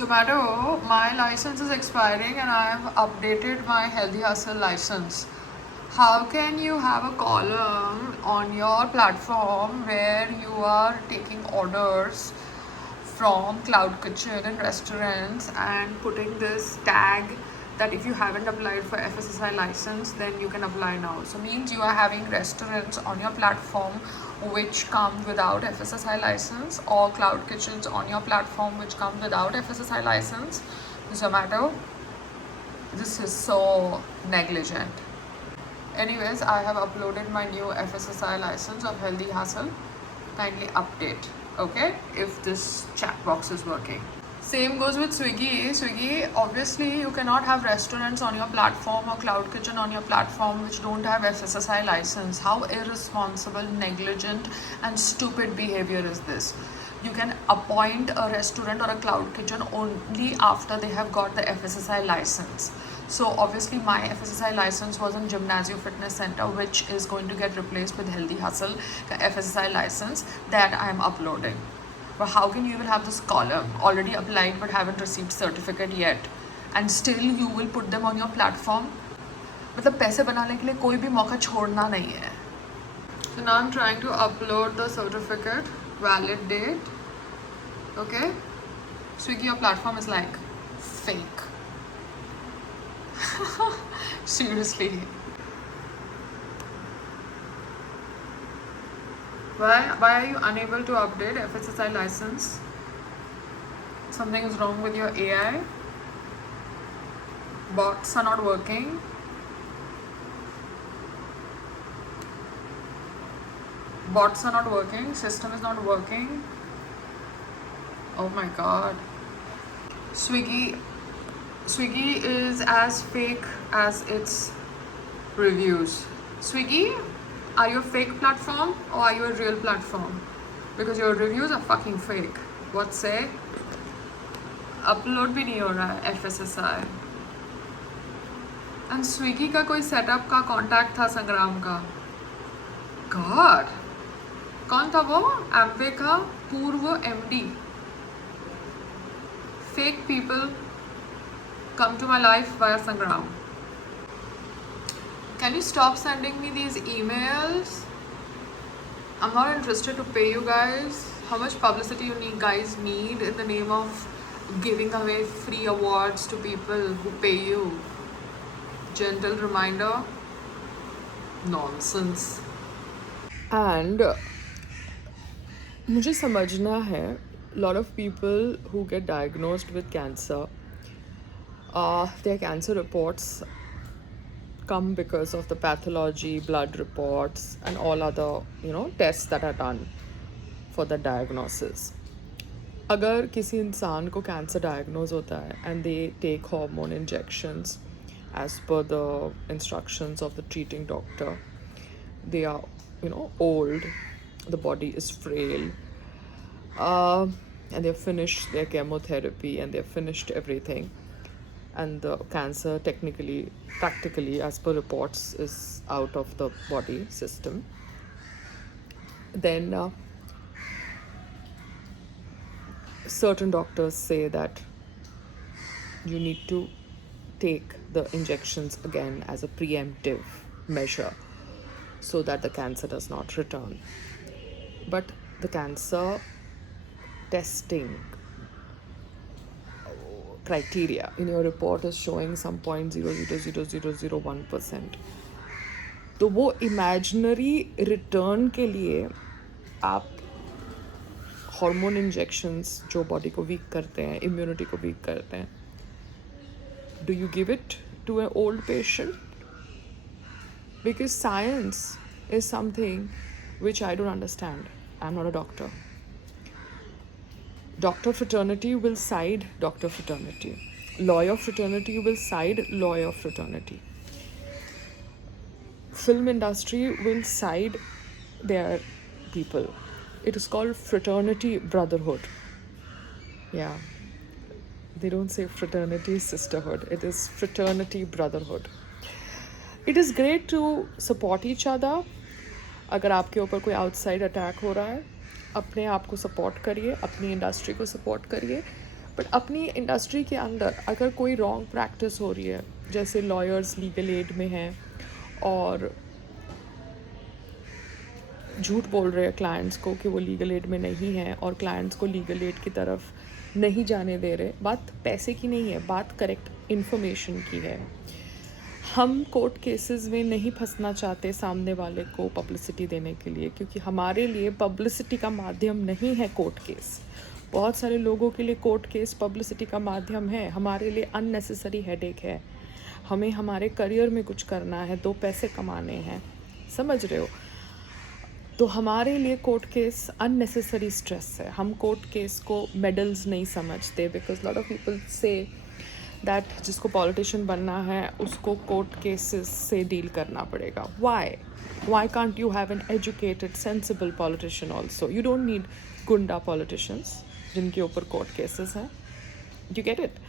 Zomato, my license is expiring and I have updated my Healthy Hustle license. How can you have a column on your platform where you are taking orders from cloud kitchen and restaurants and putting this tag that if you haven't applied for FSSI license then you can apply now? So means you are having restaurants on your platform which come without FSSI license, or cloud kitchens on your platform which come without FSSI license. Zomato, this is so negligent. Anyways, I have uploaded my new FSSI license of Healthy Hustle. Kindly update, okay, if this chat box is working. Same goes with Swiggy. Swiggy, obviously, you cannot have restaurants on your platform or cloud kitchen on your platform which don't have FSSI license. How irresponsible, negligent, and stupid behavior is this? You can appoint a restaurant or a cloud kitchen only after they have got the FSSI license. So obviously my FSSI license was in Gymnasio Fitness Center, which is going to get replaced with Healthy Hustle FSSI license that I am uploading. But how can you even have this column already applied but haven't received certificate yet, and still you will put them on your platform? मतलब पैसे बनाने के लिए कोई भी मौका छोड़ना नहीं है. So now I'm trying to upload the certificate, valid date. Okay, Swiggy, your platform is like fake. Seriously. Why are you unable to update FSSI license? Something is wrong with your AI. Bots are not working. Bots are not working. System is not working. Oh my god. Swiggy is as fake as its reviews. Swiggy, are you a fake platform or are you a real platform? Because your reviews are fucking fake. What say? Upload भी नहीं हो रहा है FSSI. And Swiggy का कोई setup का contact था संग्राम का. God, कौन था वो? Amway का पूर्व MD. Fake people come to my life via Sangram. Can you stop sending me these emails? I'm not interested to pay you guys. How much publicity you guys need in the name of giving away free awards to people who pay you? Gentle reminder. Nonsense. And मुझे समझना है, lot of people who get diagnosed with cancer, their cancer reports come because of the pathology, blood reports, and all other tests that are done for the diagnosis. अगर किसी इंसान को cancer diagnose होता है and they take hormone injections as per the instructions of the treating doctor, they are old, the body is frail, and they've finished their chemotherapy and they've finished everything, and the cancer practically as per reports is out of the body system, then certain doctors say that you need to take the injections again as a preemptive measure so that the cancer does not return. But the cancer testing criteria in your report is showing some 0.00001%. तो वो imaginary return के लिए आप hormone injections जो body को weak करते हैं, immunity को weak करते हैं, do you give it to an old patient? Because science is something which I don't understand. I'm not a doctor. Doctor fraternity will side doctor fraternity. Lawyer fraternity will side lawyer fraternity. Film industry will side their people. It is called fraternity brotherhood. Yeah. They don't say fraternity sisterhood. It is fraternity brotherhood. It is great to support each other. अगर आपके ऊपर कोई outside attack हो रहा है, अपने आप को support करिए, अपनी industry को support करिए, बट अपनी इंडस्ट्री के अंदर अगर कोई रॉन्ग प्रैक्टिस हो रही है, जैसे लॉयर्स लीगल एड में हैं और झूठ बोल रहे हैं क्लाइंट्स को कि वो लीगल एड में नहीं है और क्लाइंट्स को लीगल एड की तरफ नहीं जाने दे रहे, बात पैसे की नहीं है, बात करेक्ट इन्फॉर्मेशन की है। हम कोर्ट केसेस में नहीं फंसना चाहते सामने वाले को पब्लिसिटी देने के लिए, क्योंकि हमारे लिए पब्लिसिटी का माध्यम नहीं है कोर्ट केस। बहुत सारे लोगों के लिए कोर्ट केस पब्लिसिटी का माध्यम है, हमारे लिए अननेसेसरी हेडेक है। हमें हमारे करियर में कुछ करना है, 2 पैसे कमाने हैं, समझ रहे हो? तो हमारे लिए कोर्ट केस अननेसेसरी स्ट्रेस है। हम कोर्ट केस को मेडल्स नहीं समझते, because lot of people say that जिसको पॉलिटिशियन बनना है उसको कोर्ट केसेस से डील करना पड़ेगा। Why can't you have an educated sensible politician also? You don't need गुंडा पॉलिटिशियंस जिनके ऊपर कोर्ट केसेस हैं। You get it?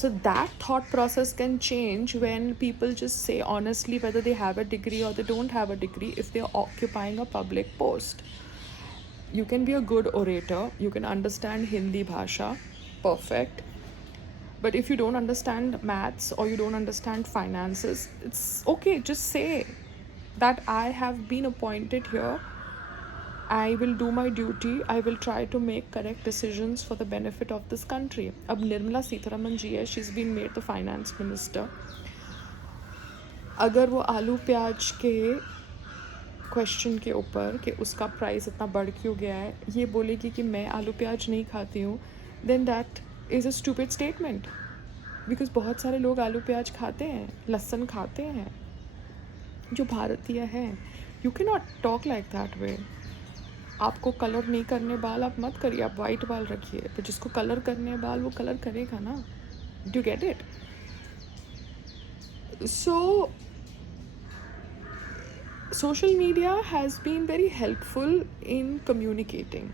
So that thought process can change when people just say honestly whether they have a degree or they don't have a degree if they're occupying a public post. You can be a good orator, you can understand Hindi bhasha, perfect. But if you don't understand maths or you don't understand finances, it's okay, just say that I have been appointed here. I will do my duty. I will try to make correct decisions for the benefit of this country. अब निर्मला सीतारमन जी है, she's been made the finance minister. अगर वो आलू प्याज के question के ऊपर कि उसका प्राइस इतना बढ़ क्यों गया है ये बोलेगी कि मैं आलू प्याज नहीं खाती हूँ, then that is a stupid statement. Because बहुत सारे लोग आलू प्याज खाते हैं, लहसुन खाते हैं, जो भारतीय हैं. You cannot talk like that way. आपको कलर नहीं करने बाल आप मत करिए, आप वाइट बाल रखिए, तो जिसको कलर करने बाल वो कलर करेगा ना. Do you get it? So social media has been very helpful in communicating,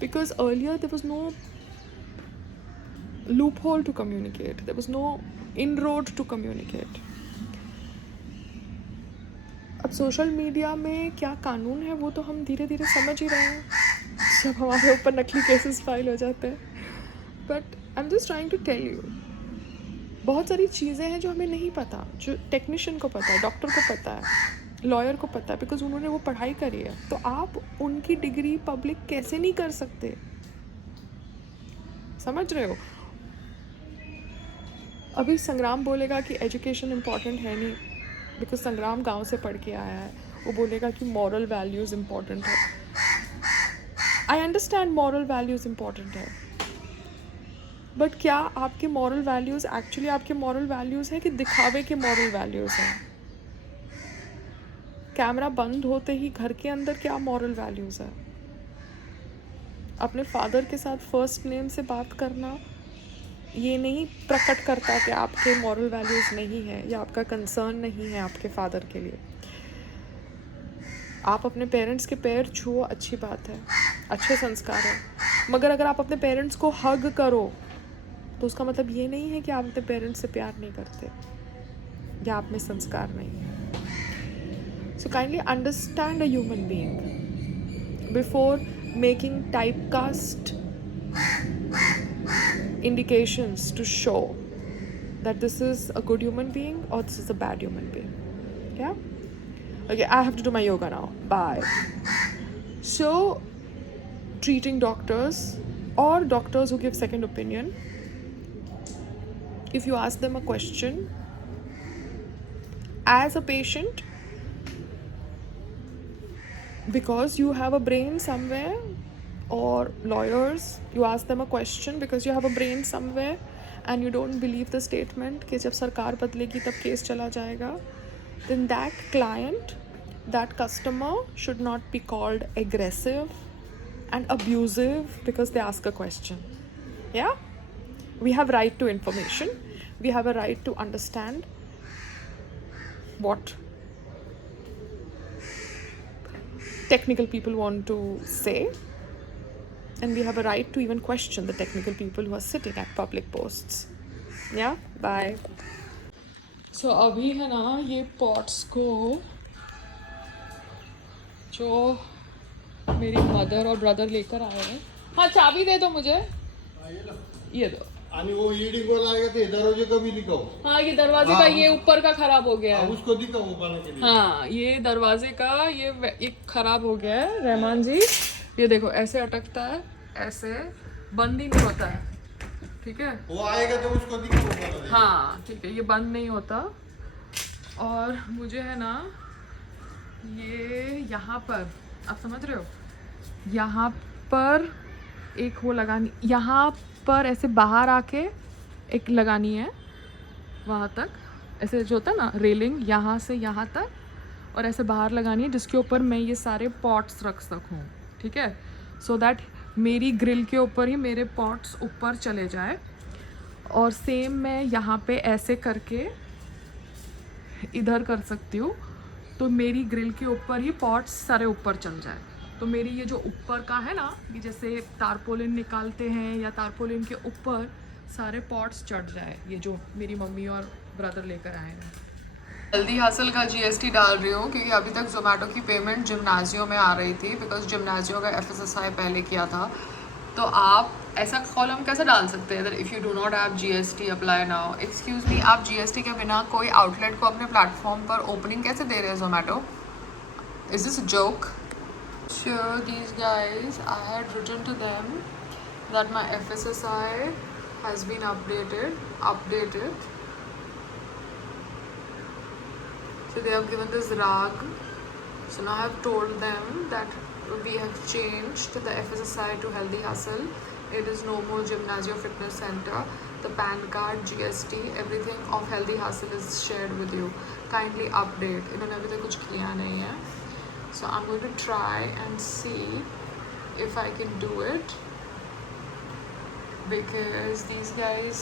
because earlier there was no loophole to communicate, there was no inroad to communicate. अब सोशल मीडिया में क्या कानून है वो तो हम धीरे धीरे समझ ही रहे हैं जब हमारे ऊपर नकली केसेस फाइल हो जाते हैं. But I am just trying to tell you, बहुत सारी चीज़ें हैं जो हमें नहीं पता, जो टेक्नीशियन को पता है, डॉक्टर को पता है, लॉयर को पता है, बिकॉज उन्होंने वो पढ़ाई करी है. तो आप उनकी डिग्री पब्लिक कैसे नहीं कर सकते? समझ रहे हो? अभी संग्राम बोलेगा कि एजुकेशन इम्पॉर्टेंट है नहीं, बिकॉज संग्राम गांव से पढ़ के आया है. वो बोलेगा कि मॉरल वैल्यूज़ इम्पॉर्टेंट है. I understand moral values important है, बट क्या आपके मॉरल वैल्यूज़ एक्चुअली आपके मॉरल वैल्यूज़ हैं कि दिखावे के मॉरल वैल्यूज़ हैं? कैमरा बंद होते ही घर के अंदर क्या मॉरल वैल्यूज़ है? अपने फादर के साथ फर्स्ट नेम से बात करना ये नहीं प्रकट करता कि आपके मॉरल वैल्यूज़ नहीं है या आपका कंसर्न नहीं है आपके फादर के लिए. आप अपने पेरेंट्स के पैर छुओ, अच्छी बात है, अच्छे संस्कार है, मगर अगर आप अपने पेरेंट्स को हग करो तो उसका मतलब ये नहीं है कि आप अपने पेरेंट्स से प्यार नहीं करते या आप में संस्कार नहीं है. So kindly understand a human being before making typecast indications to show that this is a good human being or this is a bad human being. Yeah? Okay, I have to do my yoga now. Bye. So, treating doctors or doctors who give second opinion, if you ask them a question as a patient, because you have a brain somewhere, or lawyers, you ask them a question because you have a brain somewhere and you don't believe the statement कि जब सरकार बदलेगी तब case चला जाएगा, then that client, that customer should not be called aggressive and abusive because they ask a question. Yeah? We have right to information. We have a right to understand what technical people want to say, and we have a right to even question the technical people who are sitting at public posts. Yeah? Bye. So अभी है ना ये pots को जो मेरी mother और brother लेकर आए हैं, हाँ चाबी दे दो मुझे. ये दो। आणि वो रीडिंग वाला आएगा तो दरवाजे का भी दिखाओ। हाँ ये दरवाजे का ये ऊपर का खराब हो गया है। उसको दिखाओ वो बना के। हाँ ये दरवाजे का ये खराब हो गया है रहमान जी। ये देखो ऐसे अटकता है, ऐसे बंद ही नहीं होता है। ठीक है वो आएगा तो उसको दिखाओ। हाँ ठीक है, ये बंद नहीं होता। और मुझे है ना ये यहाँ पर, आप समझ रहे हो, यहाँ पर एक वो लगानी, यहाँ पर ऐसे बाहर आके एक लगानी है वहाँ तक, ऐसे जो होता है ना रेलिंग, यहाँ से यहाँ तक, और ऐसे बाहर लगानी है जिसके ऊपर मैं ये सारे पॉट्स रख सकूँ। ठीक है, सो दैट मेरी ग्रिल के ऊपर ही मेरे पॉट्स ऊपर चले जाए। और सेम मैं यहाँ पे ऐसे करके इधर कर सकती हूँ, तो मेरी ग्रिल के ऊपर ही पॉट्स सारे ऊपर चल जाए। तो मेरी ये जो ऊपर का है ना, ये जैसे तारपोलिन निकालते हैं या तारपोलिन के ऊपर सारे पॉट्स चढ़ जाए, ये जो मेरी मम्मी और ब्रदर लेकर आए हैं। हेल्दी हसल का जीएसटी डाल रही हूँ क्योंकि अभी तक जोमेटो की पेमेंट जिम्नाजियो में आ रही थी, बिकॉज जिम्नाजियो का एफएसएसआई पहले किया था। तो आप ऐसा कॉलम कैसे डाल सकते हैं if you do not have GST apply now. Excuse me, आप जीएसटी के बिना कोई आउटलेट को अपने प्लेटफॉर्म पर ओपनिंग कैसे दे रहे हैं Zomato? Is this a joke? Sure, these guys, I had written to them that my FSSI has been updated. So they have given this rag. So now I have told them that we have changed the FSSI to Healthy Hustle. It is no more Gymnasio Fitness Center. The PAN card, GST, everything of Healthy Hustle is shared with you. Kindly update. इन्होंने अभी तक कुछ किया नहीं है. So I'm going to try and see if I can do it, because these guys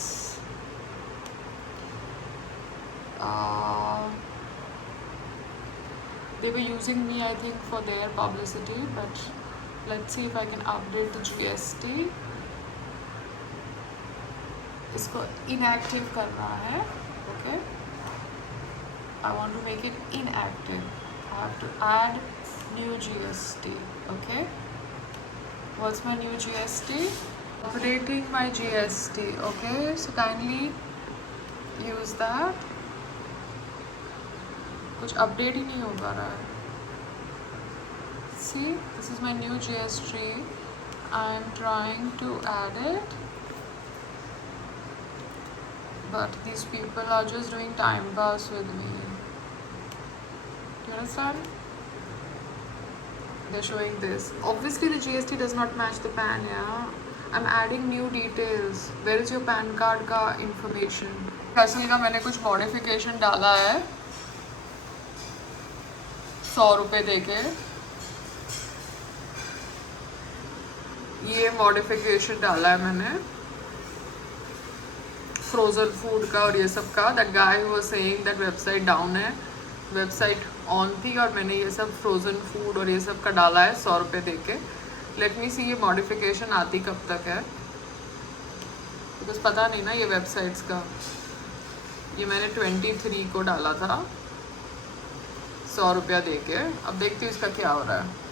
they were using me, I think, for their publicity, but let's see if I can update the GST. इसको inactive करना है, okay? I want to make it inactive. I have to add new GST. Okay, what's my new GST? Updating my GST. Okay, so kindly use that. कुछ update ही नहीं हो पा रहा है. See, this is my new GST. I am trying to add it, but these people are just doing time pass with me. Do you understand? They're showing this. Obviously the GST does not match the PAN. Yeah, I'm adding new details. Where is your PAN card का information? Hustle का मैंने कुछ modification डाला है 100 रुपये देके. ये modification डाला है मैंने फ्रोजन फूड का और ये सब का. That guy who was saying that website down है, वेबसाइट ऑन थी, और मैंने ये सब फ्रोज़न फूड और ये सब का डाला है 100 रुपये दे के. लेट मी सी ये मॉडिफिकेशन आती कब तक है, बिकॉज पता नहीं ना ये वेबसाइट्स का. ये मैंने 23 को डाला था 100 रुपया दे के. अब देखती हूँ इसका क्या हो रहा है.